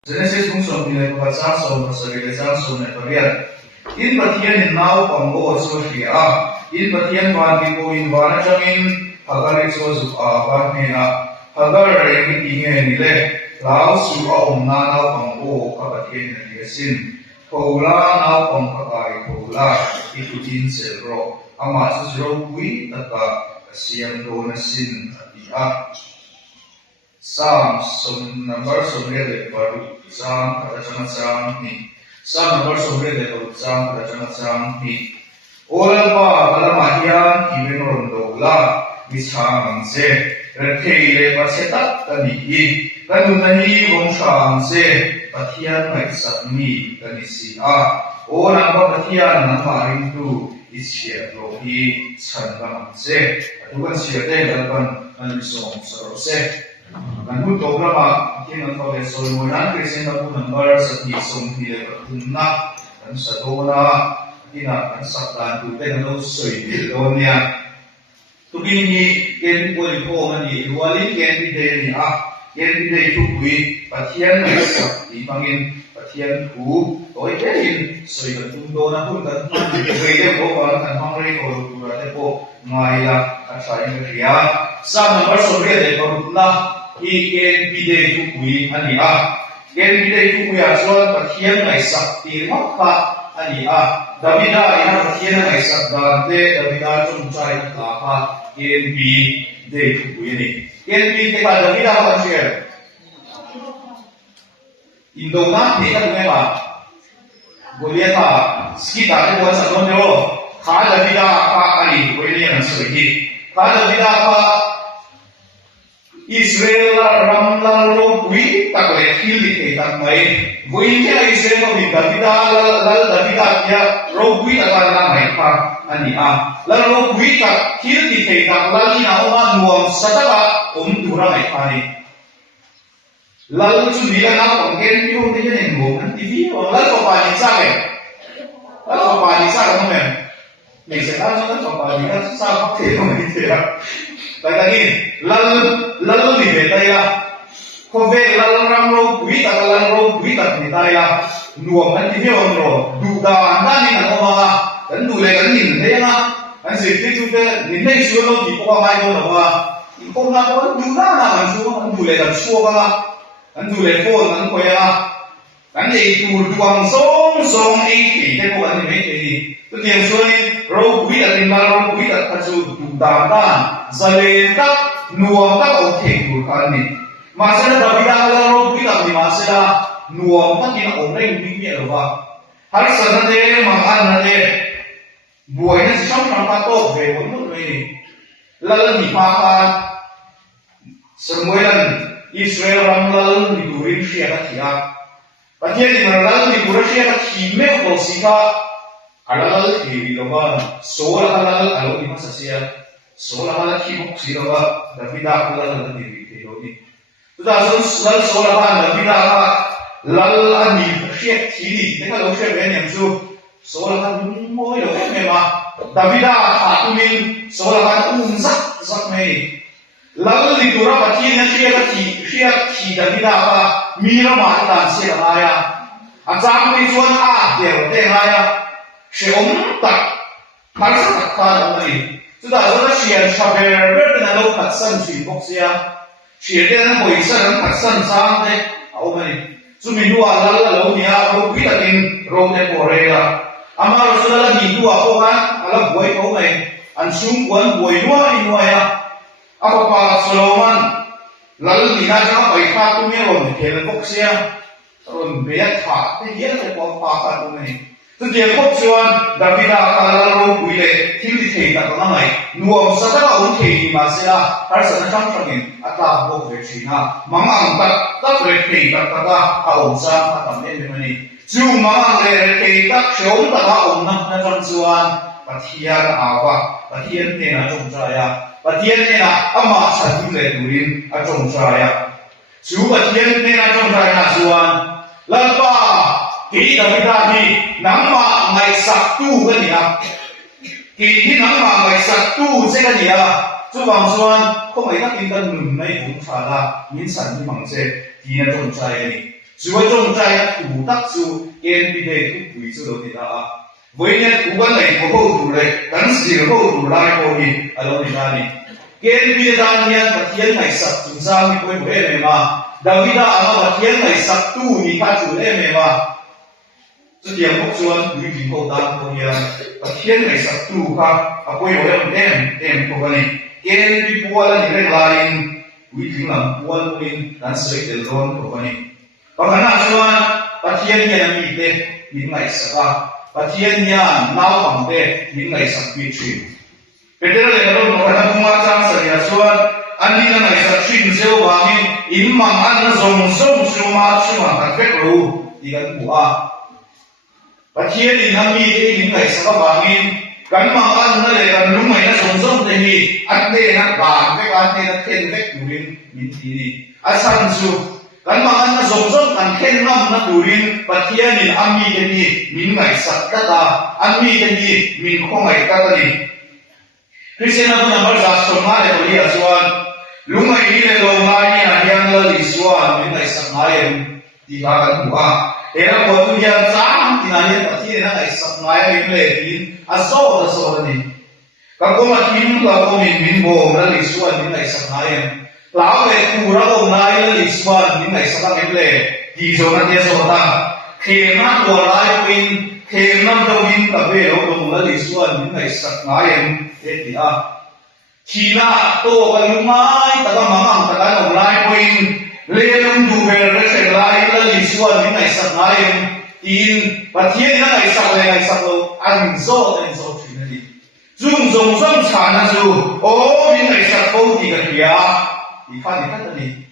Genesis kung som ni pasang som pasal pasang som ni parian. In patian now panggo so siya. In patian ban di ko in ban jangin agar so su ban ni na agar reng ni le lao su om na na panggo ka patian ni sin. Kola na pang kakai kola itu jin selro. Ama su ro kui taka siam do na sin dia. Psalm number somrede baru Psalm kata Psalm ni Psalm number somrede baru Psalm kata Psalm ni Oral ba kala mahian iben rondola misang se rekele paseta tani kanunani wongshang se patian mai satmi tani si a orang ba patian na maring tu isya lohi sanbang se atukan siya dalban anisong sarose Kanun programa kian ang Solomon Christian na po number sa tisong hile patunna kan sa dona kina kan saktan tute no soy donya tugini ken po ipo mani wali ken de ni ken de tukui patian na sa ipangin patian ku oi ken soy patundo na pun kan pwede po kan mangre ko durate po ngaila at sa inyo sa number sobre de patunna Iken bide tukui ania. Iken bide tukui asal patian ngai sakti makha ania. Davida ina patian ngai sakdante Davida cumcai kapa iken bide tukui ni. Iken bide ka Davida apa share? Indona ni kan mema. Boleh ta sekitar buat satu nero. Kha Davida apa kali boleh yang seperti. Kha Davida apa Israel ramla robui takle hili ke takmai buinya Israel mi Davida lal Davida ya robui takla mai pa ani lal robui tak hili ke taklali na oma nuam sataba dura mai pa ni lal chu dia na pangken yu de ne mo kan tv lal ko pa ni sa ke men ni se ta ko pa ni sa pa ke mo ni te Lagi lalu di betaya, kowe lalu ramro buita lalu buita betaya, nuang nanti dia onro, duda nani nak oma, dan dule kan ni dia na, kan sifat juga ni ni suruh di pokok mai tu nama, di pokok nak orang duda na kan suruh kan dule kan suruh kan dule pun kan koya, kan itu duang song ini pokok ni ni. Tu yang suami roh buita lima roh buita kacu dudakan, zalenta nuang tak okey bukan ni. Masa Davida roh buita ni masa nuang tak kena orang bini lepas. Hari sana dia makan dia buahnya sama patok berbunyi ni. Lalu dipakai semua Israel ramlalu didurin siapa dia. Bagian di mana lalu didurin siapa kimel bolsika. Halal di dalam soal halal kalau di masa sia soal halal kibuk sih dalam Davida halal di ini. Sudah soal halal Davida apa lal ani siap kiri dengan lo siap yang tu soal halal mau yang memang Davida hatumin soal halal zak mai lalu di turun bagian siap Davida apa mira mata siapa ya acam ni tuan dia ya Seom tak harus takkan lagi. Sudah sian sabar berkenaan taksan sibuk sia. Sian hoisan taksan sangat. Awalnya, cuma dua lalu dia aku bikin rote Korea. Amar sudah lagi dua orang, alam boy kau mai. Ansung buan boy dua ya. Apa Solomon lalu dia jangan baik hati meron kelebok sia. Ron biar hati dia lebok pakai mai. Tujuan kopsuan Davida kalau boleh hili tak ramai nuam sahaja orang hili masalah harus tercampurin atau boleh cina mangang tak boleh tak awam sah tak ni cuma boleh tak show tak awam nak tercampuran patian apa patian ni nak jomcaya patian ni nak ama satu leturin jomcaya cuma patian ni nak jomcaya suan lepas Kini Davida ni nama ngai satu kan ya. Kini nama ngai satu saya kan ya. Cuma suan kau mai nak kita nunai pun salah. Min san ni mangse kini jom saya ni. dù trong trai thủ tắc dù yên bị đề thúc quỷ dù đầu thì ta với nhé cú vấn này của hậu thủ này gắn gì hậu thủ lại của thì ở đâu thì ta đi yên bị ra nhé và thiên này sập chúng ta bị quên về này mà David đã và thiên này sập tu thì ta chủ lên này mà cho tiền hậu xuân quý vị hậu ta của nhà và thiên này sập tu ha à quên về em của cái này yên bị bùa là những cái lại quý vị làm bùa lên đánh sấy để rồi của cái này và khả năng xuân và thiên nhà bị thế những ngày sắp và thiên nhà nào bằng thế những ngày sắp bị chuyển bây giờ là đâu mà khả năng mua trang sử dụng xuân anh đi là ngày sắp chuyển gieo vàng in mang ăn nó dùng số mà các phép lưu thì cái của và thiên thì năm đi thế những ngày sắp vàng gắn mang ăn nó để làm lúc này nó dùng thì gì ăn đây nó vàng cái ăn đây nó thiên phép đủ lên mình thì đi ăn sang su kan ma an zom kan khen nam na turin pathianin ami te ni min ngai sak ta ami te ni min khongai ta ta ni Christian na mar za soma le ri aswan lungai ni le lo ngai ni a hian la li swan min ngai sak ngai em ti ha kan bua era ko tu ya chang ti na ni pathian na ngai sak ngai em le tin a so ni ka ko ma tin ka ko min bo na li swan min ngai sak ngai em lão về cụ ra ông này là lịch sử những ngày sau đó lệ thì số nó tiếp số ta khi mà của lại pin khi năm đầu pin tập về ông đồng là lịch sử những ngày sau ngày em thế thì khi na to cái lúc mai ta có mang ta cái ông lại pin lên ông du về rồi sẽ lại là lịch sử những ngày sau ngày em tin và thiên là ngày sau đâu ăn rõ chuyện này dùng dùng sản là dù những ngày sau đâu thì cái gì thì phát hiện tất nhiên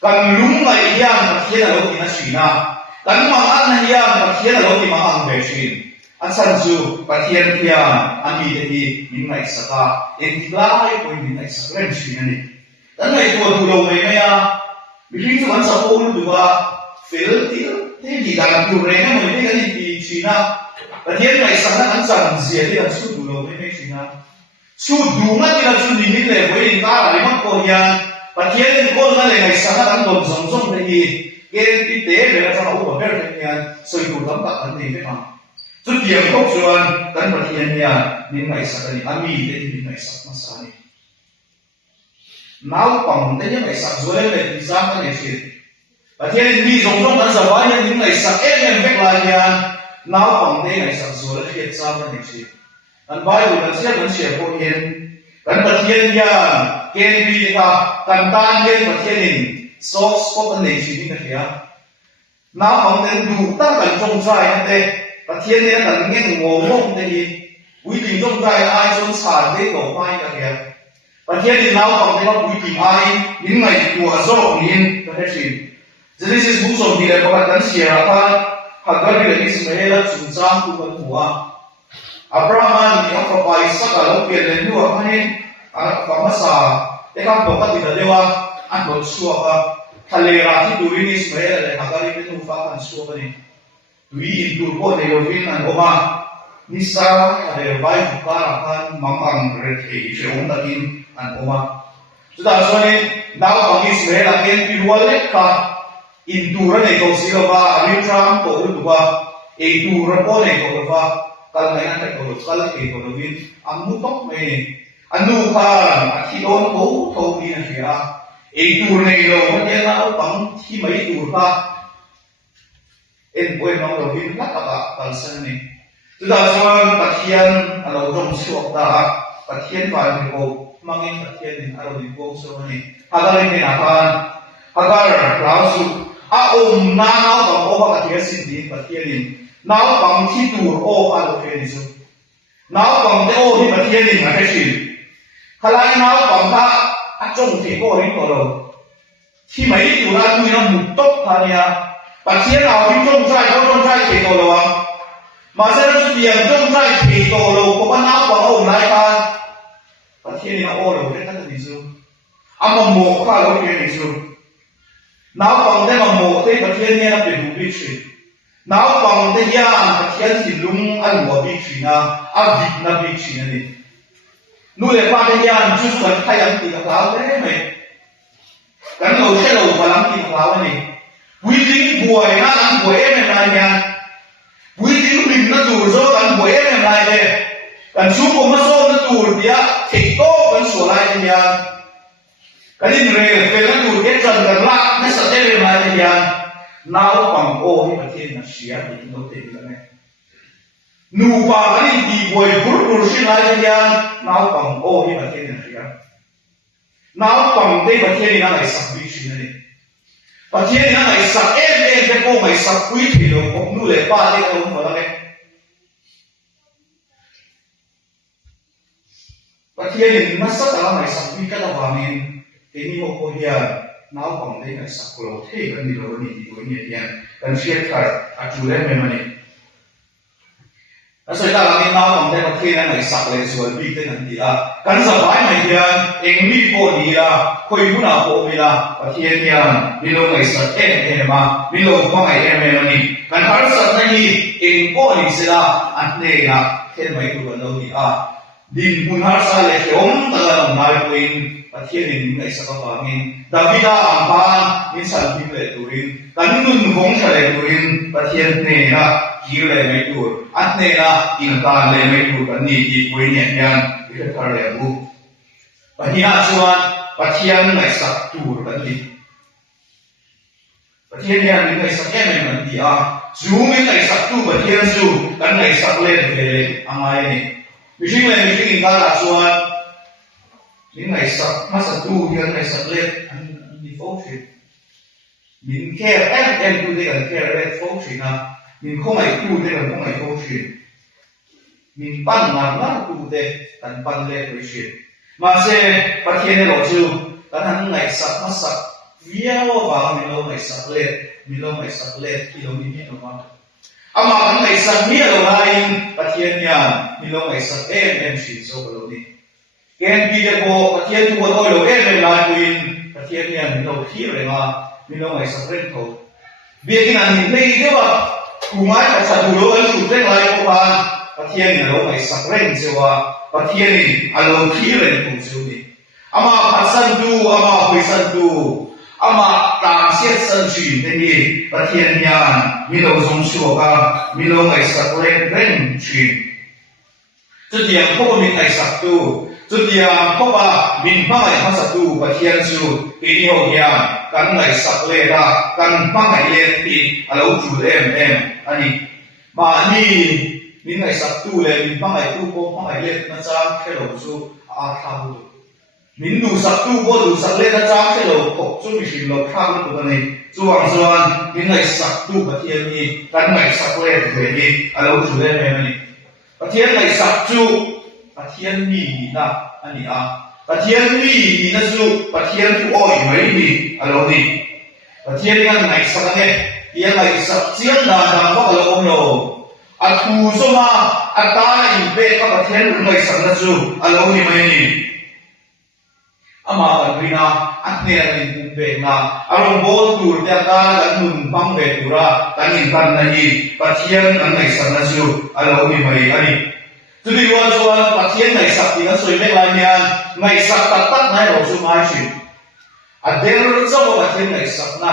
cần đúng ngày hiền và thiên là lúc thì nó suy na cần mang ăn hiền và thiên là lúc thì mang ăn về suy ăn san su và thiên hiền ăn gì thì những ngày saka em thì lại với những ngày saka lên suy này cái này của thủ đầu này à vì chúng ta sao không được à phèn thì thế gì cả thủ này nó mới cái gì thì suy na và thiên ngày saka ăn san gì thì là su thủ đầu này suy na su đủ ngay là su đi đến để với ta là để mắc câu hiền và thiên nhiên con nó này sáng nó đang đồn sống thế gì cái kinh tế về là sao cũng phải biết thế này xây dựng tấm bạc vấn đề thế mà chút điểm không chuẩn cần phải thiên nhiên những ngày sáng này ăn mì thế thì những ngày sáng mà sáng này nào bằng thế những ngày sáng rồi lên thì sáng cái này chuyện và thiên nhiên đi sống nó giờ bao nhiêu những ngày sáng em biết là nhà nào bằng thế ngày sáng rồi lên thì sáng cái này chuyện anh vai của anh sẽ có hiện kan pathian ya ken bi ta kan tan yen pathianin soft spot an nei chini ka thia na hong ten du ta kan trong trai ate pathian ne kan ngen ngo mong te hi ui ting trong trai ai chon sa de ko pai ka thia pathianin nau hong te ui ting ai nin ngai tu a zo nin ka the sin Genesis book som ni le pa kan sia pa hagar ni Ismael chung chang tu kan huwa Abraham ni apa pai sakalo pian lu apa ni famasa ekam toka tidak dewa andot suaka thalera ti durin Ismael le hagari tu fa kan suaka ni dui indur ko de lovin an oma nisa ade vai bukara kan mamang rethe se ondakin an oma sudah sone naw bang Ismael aken pirual lekha indura ne ko silova aritram ko udwa e dura ko ne ko va kal mai na ko kal ke ko lovin amu tok me anu khan khi don ko tho ni na sia e tur nei lo ne na pang thi mai tur pa en boy mang lo bin la ka kal san ni tu da chuan pathian alo dom suak ta pathian fa ni ko mangin pathian ni alo ni ko so ni agar ni na khan agar rausu a na na ba ko ba ka sin di pathian ni naw pang thi tur o alo ke ni so naw pang te o ni pathian ni ma ke sin Kalai nào bằng ta trong thì có đến có đâu khi mấy điều ra tôi nó một tốt thà nha và thế nào thì trong trai thì có đâu mà sẽ nó tiền trong trai thì có đâu có bắt nào bằng ông lại ta và thế nào ô đâu cái gì chứ mà một pha đâu cái gì chứ nào bằng thế mà một thế và thế này nó bị đủ bị chuyện nào bằng thế ya và thế thì lung ăn của bị chuyện na việc na bị chuyện này nuôi để qua đây nha, chú cần thay ăn thì các lão đấy mày, cái đầu cái đầu và lắm thì các lão này, วิธีป่วยนะอันป่วยอะไรเนี่ยวิธีบินนะดูโซ่กันป่วยอะไรเนี่ยกันชูผมมาโซ่นะดูเดียเทคโต้กันส่วนอะไรเนี่ยกันยิ่งเร็วเป็นนะดูเด็กจันกันละนั่นสัตย์อะไรเนี่ยน้าปังโอ้ที่ประเทศนั้นเสียดีโนเตกันเนี่ยนูปากันยิ่งดีป่วยบุรุษสิ่งอะไรเนี่ยน้าปังโอ้ที่ประเทศนั้นเสียน้าปังที่ประเทศนั้นไอ้สักวิชินเนี่ยประเทศนั้นไอ้สักเป็นพวกไอ้สักวิธีเราพวกนู้นเลยป้าเด็กเราหมดแล้วเนี่ยประเทศนี้มันสักอะไรไอ้สักวิก็ต้องวางเองทีนี้พวกคนเนี่ยน้าปังที่ไอ้สักเราเท่กันดีเราเนี่ยดีกว่าเนี่ยกันเชียร์ใครอาจูเล่นไม่มาเนี่ยแล้วสุดท้ายเราเนี่ยน้าปังที่ประเทศนั้นไอ้สักเลยส่วนบิ๊กที่นั่นดีกันสบายไหมเนี่ยเองมีโปรดีละคุยพูดเอาโปรดีละประเทศเนี่ยมีลงไอ้สัตว์มามีลงฟังไอ้มานี่กันหาสัตว์นี่เองโปรดีเสียละอันนี้นะเห็นไหมดูกันเราดีดินมุนหาสัตว์เลยอมตะลังนายปุยประเทศนี้ไอ้สัตว์บางนี่ดาวิดาอังพามิสันติเลยตุรินกันนุ่นหงส์เลยตุรินประเทศนี้นะกี่เลยไม่ดูอันนี้นะอินตาเลยไม่ดูกันนี่ดีปุยเนี่ยยังที่จะทำอะไรบุปัญญาส่วนประเทศไหนสักตัวกันดีประเทศนี้มีไหนสักแค่ไหนมันดีจูมีไหนสักตัวประเทศจูกันไหนสักเล่นเลยอะไรนี่ไม่ใช่เลยไม่ใช่อินทาส่วนมีไหนสักมาสักตัวยังไหนสักเล่นอันนี้โฟกัสมีแค่ตัวเดียวแค่เล่นโฟกัสนะมีข้อไหนตัวเดียวข้อไหนโฟกัสมีปั้นงานตัวเดียวกันปั้นเล่นไปเฉยมาเสียประเทศเราจูกันทั้งไหนสักมาสักวิญญาณว่ามีโลกไหนสักเล่มีโลกไหนสักเล่ที่เรามีเนี่ยมาอามาทั้งไหนสักมีเราไล่ประเทศเนี่ยมีโลกไหนสักชีโซโลนี่แกนปีเดียวประเทศตัวโตเราเป็นลายกุยประเทศเนี่ยมีโลกที่อะไรมามีโลกไหนสักเล่เขาเบียกินอันนี้ไม่ได้ว่ากูไม่จะสัตว์ดูโลกสุดเร่งลายกูว่าประเทศเนี่ยเราไหนสักเร่งเสียว่าประเทศนี้อารมณ์ที่เร่งกูเสียนี่อามาพัฒน์ดูอามาคุยสันดูอามาต่างเสียสันจีนนี่ประเทศเนี่ยมีเราสงสัยว่ามีเราไหนสักเร่งจีนจุดเดียวพวกมีไหนสักตัวจุดเดียวพวกว่ามีพังไหนพัสักตัวประเทศจูปีนี้เขาเนี่ยกันไหนสักเล่ละกันพังไหนเล่ปีเราจูอันนี้มานี่มีไหนสักตัวเลยมีพังไหนตัวพวกพังไหนเล่นะจ๊ะแค่เราจูอาทาบุมินดูสักตัวดูสักเล่นะจ๊ะแค่เราพกจูมีสิ่งเราข้ามตัวนี้จวงส่วนมีไหนสักตัวประเทศนี้กันไหนสักเล่เลยนี่เราจูนี่ประเทศไหนสักจูประเทศนี้นะอันนี้ประเทศนี้นะจูประเทศที่อ้อยไม่มีเรานี่ประเทศนี้ไหนสักเนี่ยยังไหนสักเสียงดังๆพวกเราเราอัดหูสมาอัดตาอีเป้กับประเทศไหนสักนะจูเรานี่ไม่นี่อามาอันนี้นะอันนี้อะไรบุญเบนะอารมณ์โบตูร์เดียกันกันนุ่นบังเบตุระกันอินกันนี่ประเทศไหนสักนะจูเรานี่ไม่อันนี้จุดที่ว่าส่วนประเทศไหนสักที่นั่นสวยไม่ลายเนี่ยไหนสักตัดไหนเราจะมาชิมอันเดียวเราจะว่าประเทศไหนสักนะ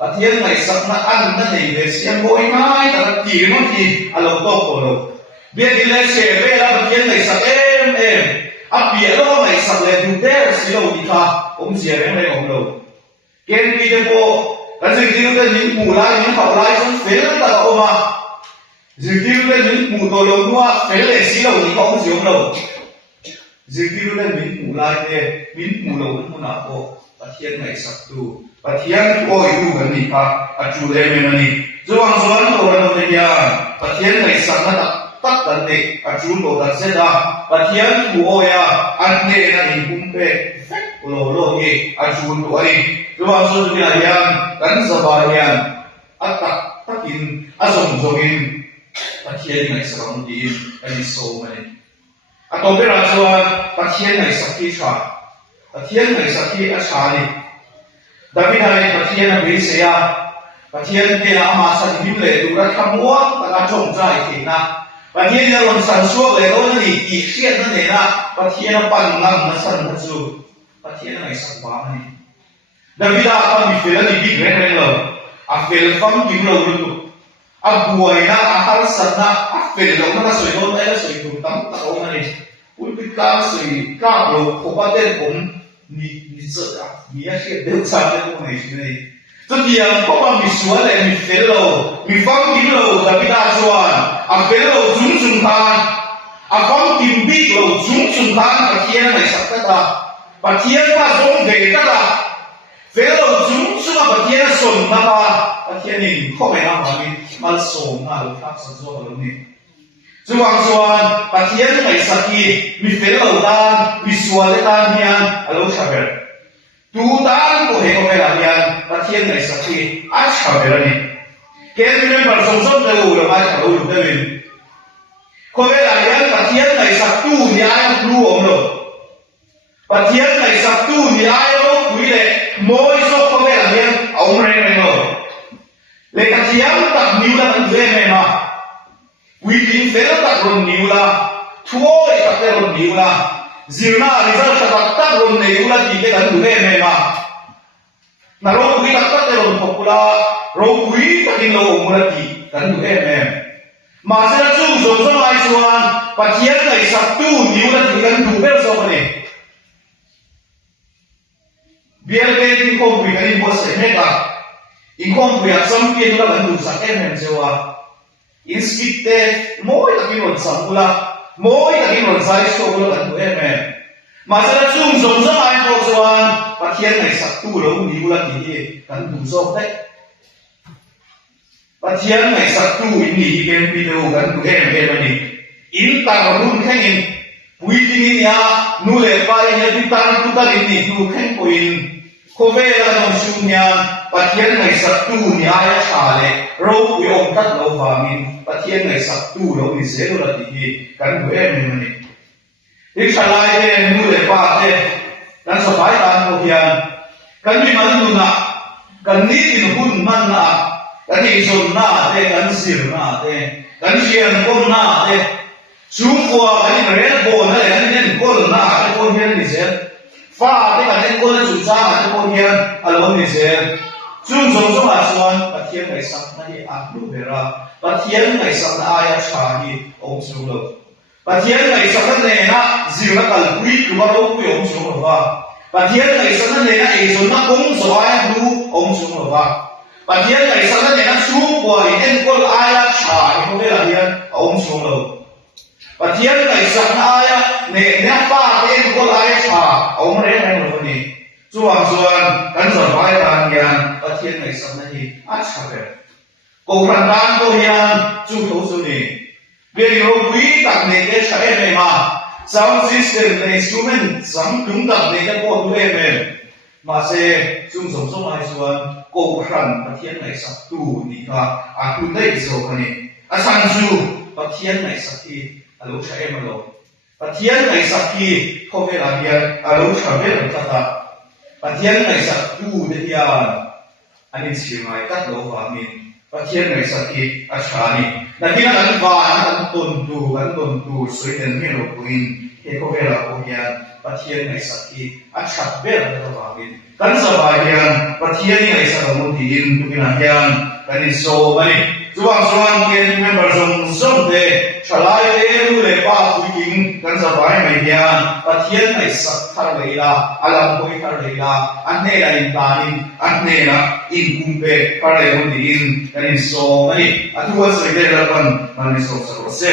ประเทศไหนสักนะอันนั้นเองเสียงโวยง่ายแต่ตีมันทีอารมณ์โตโตเราเบียดีเลยเสียเวลาประเทศไหนสักอับเบียเราไหนสักเลยดูเดอร์สิเราดีค่ะเสียเรื่องอะไรของเราเกณฑ์ปีเดียวกันสิ่งที่เราจะยิงหูไล่ยิงเขาไล่จนเฟลแต่เราออกมาสิ่งที่เราจะยิงหูตัวเราด้วยเฟลเลยสิเราดีเขาเสียเราสิ่งที่เราจะยิงหูไล่เนี่ยยิงหูเราเป็นหน้าโอ้ประเทศไหนสักตัวประเทศโอ้ยดูกันนี่ค่ะจูเลเมนันนี่จวงส่วนตัวเราเนี่ยประเทศไหนสักนั่นตัดกันเด็กจูโตตัดเสด็จประเทศผู้โอ้ยอันนี้นั่นเองคุ้มเป๊ะโลเกจูตัวนี้จวงส่วนตัวเนี่ยกันสบายเนี่ยตักกินส่งกินประเทศไหนสักดีอันนี้โซ่ไหมต่อไปเราจะว่าประเทศไหนสักที่ชาประเทศไหนสักที่อาชาลีดาวิดให้ประเทศนั้นวิเศษประเทศที่เรามาสักนิดเลยดูรัฐมวลแต่ละจงใจทีนะประเทศที่เราสั่งชั่วเลยเราเนี่ยอีกเสียนั่นเองนะประเทศนั้นปั่นนั่งมาสั่งมาสู่ประเทศไหนสักบ้างนี่ดาวิดทำมีเฟลล์ดีบิ๊กเรื่องเลย a fel fam kim lo lu a buai na a hal san na a fel lo na soi lo ai la soi tu tam ta o na ni ul pi ka soi ka lo ko pa den kom ni sa mi a she de sa de ko nei ni to dia ko pa mi sual le mi fel lo mi fam kim lo da pi da chuan a fel lo zum zum khan a fam kim bi lo zum zum khan a kien mai sak ta da pa kien ka zong ve ta da fel lo zum zum a pa kien son na ba pa kien ni ko mai na ma mi mal som na lo tak sa zo lo ni chuang chuan pa kien mai sak ki mi fel lo dan mi sual le tan hian a lo chaber tu dan ko he ko la hian pa kien mai sak ki a chaber ni ken ni par som som de lo ma cha lo de win ko ve la hian pa kien mai sak tu ni ai lu om lo pa kien mai sak tu ni ai lo kui le moi so ko ve la hian om re re lo le ka chiam tak niu la tan ve me ma quy tin fe la tak ron niu la thuoi tak te ron niu la zirna result tak tak ron niu la ti ke kan du ve me ma na ro quy tak tak te ron phokula ro quy takin lo om la ti kan du ve me ma se la chu zo zo ai chuan pa chiam ngai sak tu niu la ti kan du ve so ne biar ke tin ko wi kan bo se me ka in kom wi a sam ke la kan du sa em hem sewa in skitte moi ta kin ron sam ula moi ta kin ron sai so ula kan du em ma se la chung zo zo ai ko chuan pa chiam ngai sak tu lo niu la ti kan du so te pa chiam ngai sak tu in ni ke pi do kan du em ma ni in ta run khen in pui tin ni ya nu le pa ni ti tan tu ta ni tu khen ko in ko ve la no shu nya pa chiam ngai sak tu ni ai cha le ro wi om tat lo wa min pa chiam ngai sak tu lo ni se lo la ti kan du em ma ni ik salai de nu le pa te dan so bai tan ko hian kan mi man nu na kan ni in hun man na kan ni son na te kan sir na te kan sian ko na te chu kwa kan re bo na le kan nen ko na ko hian ni se fa te kan nen ko na chu cha ko hian alo ni se chung zo zo ma chuan pathian ngai sak na hi a lu vera pathian ngai sak na aya cha hi om chu lo pathian ngai sak na na zir na kal pui tu ba lo pu om chu lo wa pathian ngai sak na na e zo na kong zo aya lu om chu lo wa pathian ngai sak na na chu kwa i en kol aya cha hi ko vera hian om chu lo pathian ngai sak na aya ne na pa en kol aya cha om re na lo ni chuang chuan kan zo vai tan hian pathian ngai sak na hi a cha ve ko ran dan ko hian chu tho chu ni ve ro wi tak ne ke cha e me ma sound system ne instrument sam kum tak ne ka ko tu e me ma se chung som som ai chuan ko ran pathian ngai sak tu ni ka a tu dei zo ka ni a san chu pathian ngai sak hi a lo cha e ma lo pathian ngai sak hi ko ve la hian a lo cha ve lo ta ta pathian ngai sak tu de hian anin chi mai tak lo wa min pathian ngai sak hi a cha ni na kina kan va na kan ton tu soi den me lo puin he ko ve la ko hian pathian ngai sak hi a cha ve lo wa min kan sa ba hian pathian ngai sak mo ti in tu kina hian kan in so mani chuang chuan ken member zong de chalai de lu le pa pu king kan sa ba mai hian pathian ngai sak thar leila alam koi thar leila anne la in ta in anne na in kumpe par le mo ti in kan in so mani atu wa se de la pan man so se